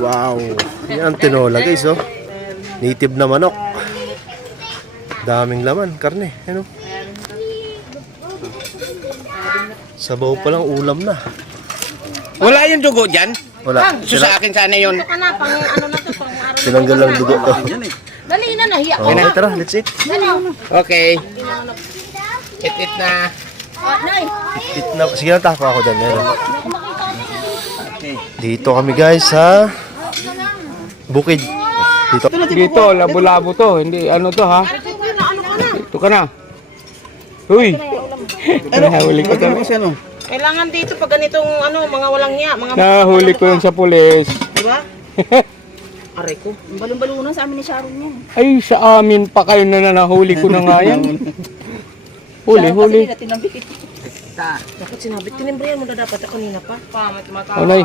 Wow. Yan ang tinola guys, oh. Native na manok. Daming laman, karne. Ano? Sabaw pa lang, ulam na. Wala yung dugo dyan? Wala. So sa akin sana yun. Ito ka na, pang ano na to, pang araw. Tinanggal lang dugo to. Dali na, nahiya. Okay, tara, let's eat. Dali. Okay. It na. Nay. Eat na. Sige na, tako ako dyan. Yan. Dito kami guys sa bukid. Dito, labo-labo to. Hindi, ano to ha? Ito ka na. Uy! Nahuli ko to. Kailangan dito pag ganitong ano, mga walang hiya, mga Nahuli ko yun sa pulis. di ba? Aray ko. Balon-balunan sa amin ni Sharon yan. Ay, sa amin pa kayo na nahuli ko na nga yan. Huli. Dapat sinabi, tinimbrihan mo na dapat kanina pa. Anay,